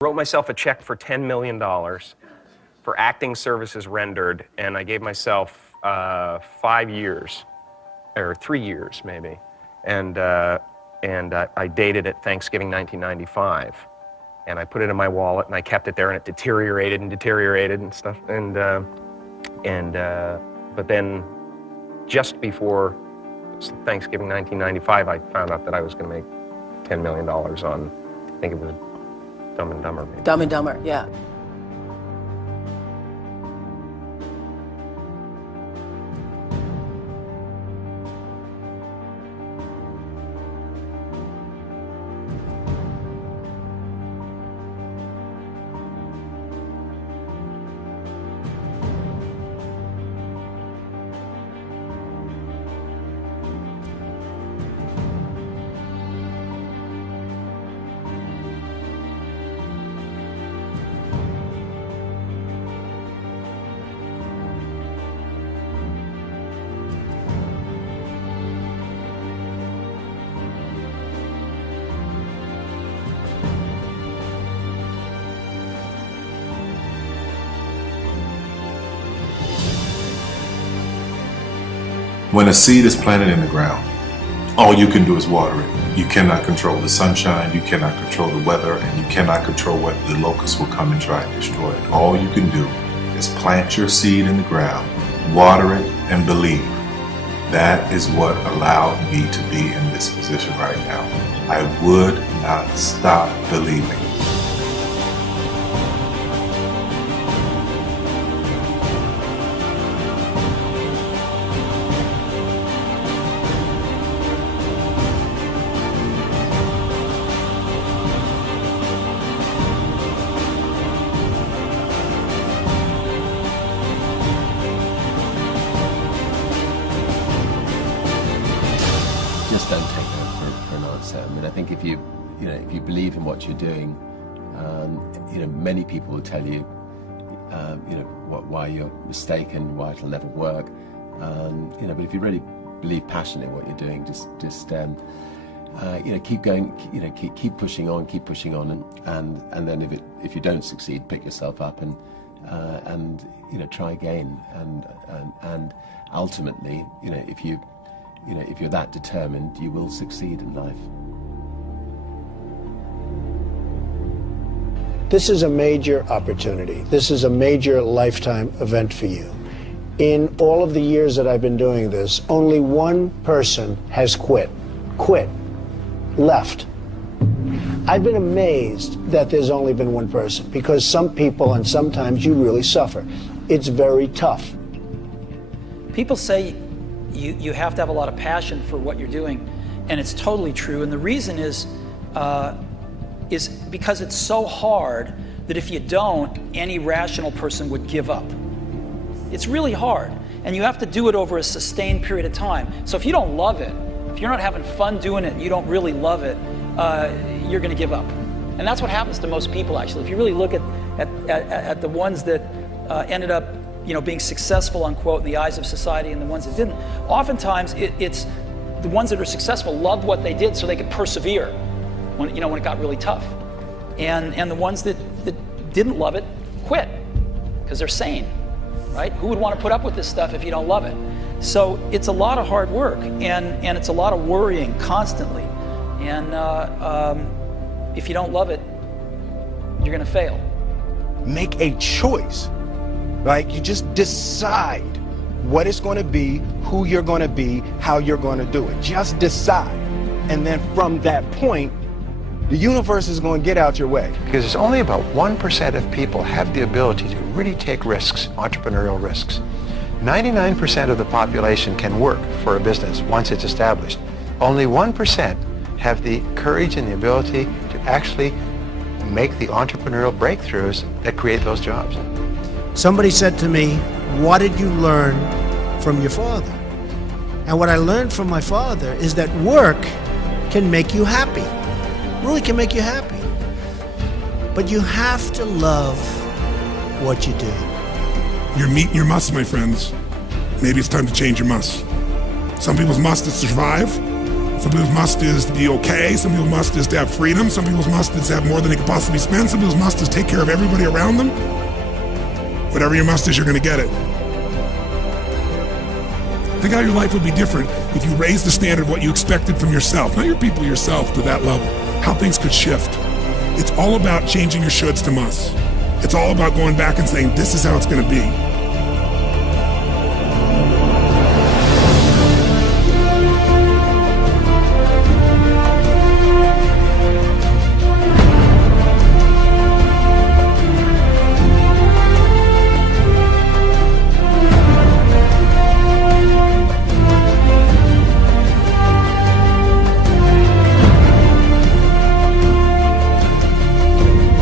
Wrote myself a check for $10 million for acting services rendered, and I gave myself 5 years, or 3 years maybe, and I dated it Thanksgiving 1995, and I put it in my wallet, and I kept it there, and it deteriorated and stuff, but then just before Thanksgiving 1995, I found out that I was going to make $10 million on, I think it was Dumb and Dumber, maybe. Dumb and Dumber, yeah. When a seed is planted in the ground, all you can do is water it. You cannot control the sunshine, you cannot control the weather, and you cannot control whether the locusts will come and try and destroy it. All you can do is plant your seed in the ground, water it, and believe. That is what allowed me to be in this position right now. I would not stop believing. Just don't take that for an answer. I mean, I think if you believe in what you're doing, many people will tell you, why you're mistaken, why it'll never work. But if you really believe passionately in what you're doing, just keep going. Keep pushing on, and then if you don't succeed, pick yourself up and try again. And ultimately, if you're that determined, you will succeed in life. This is a major opportunity. This is a major lifetime event for you. In all of the years that I've been doing this, only one person has quit, left. I've been amazed that there's only been one person, because some people, and sometimes you really suffer. It's very tough. People say you have to have a lot of passion for what you're doing, and it's totally true. And the reason is because it's so hard that if you don't, any rational person would give up. It's really hard, and you have to do it over a sustained period of time. So if you don't love it, if you're not having fun doing it, and you don't really love it, you're going to give up. And that's what happens to most people, actually. If you really look at the ones that ended up being successful, unquote, in the eyes of society, and the ones that didn't, oftentimes it's the ones that are successful loved what they did so they could persevere when it got really tough. And the ones that didn't love it quit because they're sane, right? Who would want to put up with this stuff if you don't love it? So it's a lot of hard work, and it's a lot of worrying constantly. And if you don't love it, you're going to fail. Make a choice. Like, you just decide what it's going to be, who you're going to be, how you're going to do it. Just decide. And then from that point, the universe is going to get out your way. Because there's only about 1% of people have the ability to really take risks, entrepreneurial risks. 99% of the population can work for a business once it's established. Only 1% have the courage and the ability to actually make the entrepreneurial breakthroughs that create those jobs. Somebody said to me, what did you learn from your father? And what I learned from my father is that work can make you happy. Really can make you happy. But you have to love what you do. You're meeting your must, my friends. Maybe it's time to change your must. Some people's must is survive. Some Some people's must is to be okay. Some people's must is to have freedom. Some people's must is to have more than they could possibly spend. Some people's must is take care of everybody around them. Whatever your must is, you're going to get it. Think how your life would be different if you raised the standard of what you expected from yourself, not your people, yourself, to that level. How things could shift. It's all about changing your shoulds to musts. It's all about going back and saying, this is how it's going to be.